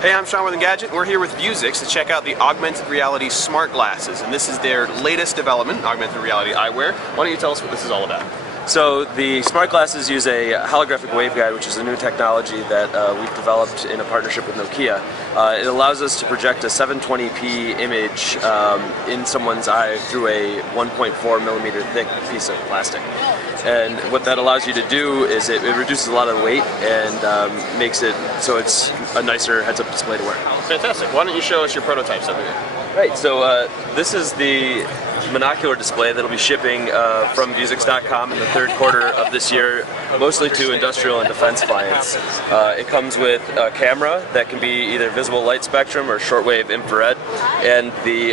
Hey, I'm Sean with Engadget. We're here with Vuzix to check out the Augmented Reality smart glasses, and this is their latest development, Augmented Reality eyewear. Why don't you tell us what this is all about? So the smart glasses use a holographic waveguide, which is a new technology that we've developed in a partnership with Nokia. It allows us to project a 720p image in someone's eye through a 1.4 millimeter thick piece of plastic. And what that allows you to do is it reduces a lot of the weight and makes it so it's a nicer heads-up display to wear. Fantastic. Why don't you show us your prototypes of it? Right, so this is the monocular display that'll be shipping from Vuzix.com in the third quarter of this year, mostly to industrial and defense clients. It comes with a camera that can be either visible light spectrum or shortwave infrared, and the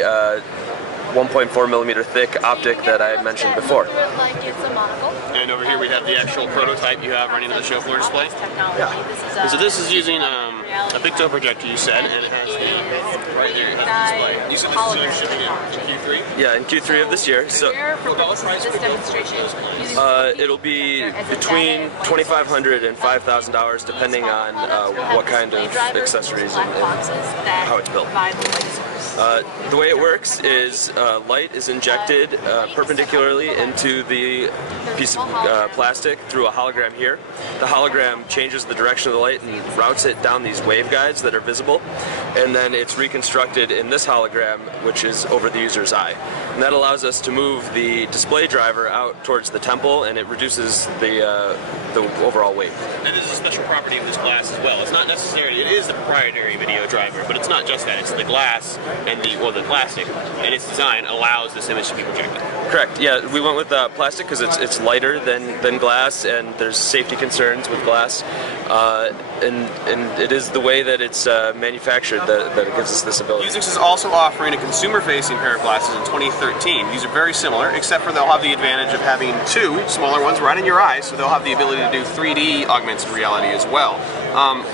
1.4 millimeter thick optic that I mentioned before. And over here we have the actual prototype you have running on the show floor display. Yeah. So this is using a picto projector, you said, and it has the right there, it has the display. You said this is shipping in Q3? Yeah, in Q3 of this year. So it'll be between $2,500 and $5,000 depending on what kind of accessories and how it's built. The way it works is light is injected perpendicularly into the piece of plastic through a hologram here. The hologram changes the direction of the light and routes it down these waveguides that are visible, and then it's reconstructed in this hologram, which is over the user's eye. And that allows us to move the display driver out towards the temple, and it reduces the overall weight. And there's a special property of this glass as well. It's not necessarily, it is the proprietary video driver, but it's not just that. It's the glass and the plastic, and its design allows this image to be projected. Correct. Yeah, we went with plastic because it's lighter than glass, and there's safety concerns with glass. And it is the way that it's manufactured that it gives us this ability. Vuzix is also offering a consumer-facing pair of glasses in 2013. These are very similar, except for they'll have the advantage of having two smaller ones right in your eyes, so they'll have the ability to do 3D augmented reality as well.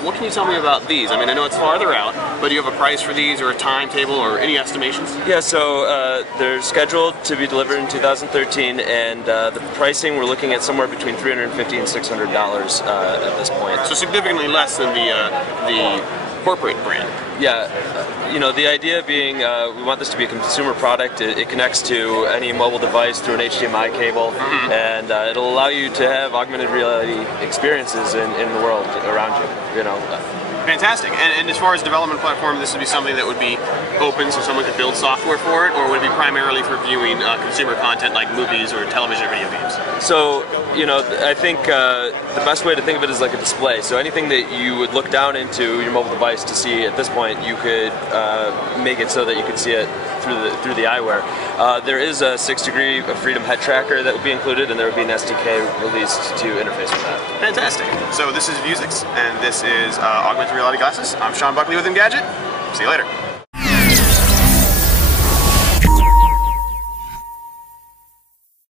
What can you tell me about these? I mean, I know it's farther out, but do you have a price for these or a timetable or any estimations? Yeah, so they're scheduled to be delivered in 2013, and the pricing we're looking at somewhere between $350 and $600 at this point. So significantly less than the corporate brand. Yeah, you know, the idea being we want this to be a consumer product. It connects to any mobile device through an HDMI cable, and it'll allow you to have augmented reality experiences in the world around you, you know. Fantastic. And as far as development platform, this would be something that would be open so someone could build software for it, or would it be primarily for viewing consumer content like movies or television or video games? So, you know, I think the best way to think of it is like a display. So anything that you would look down into your mobile device to see at this point, you could make it so that you could see it through the eyewear. There is a 6-degree of freedom head tracker that would be included, and there would be an SDK released to interface with that. Fantastic. So this is Vuzix, and this is Augmented Reality Glasses. I'm Sean Buckley with Engadget. See you later.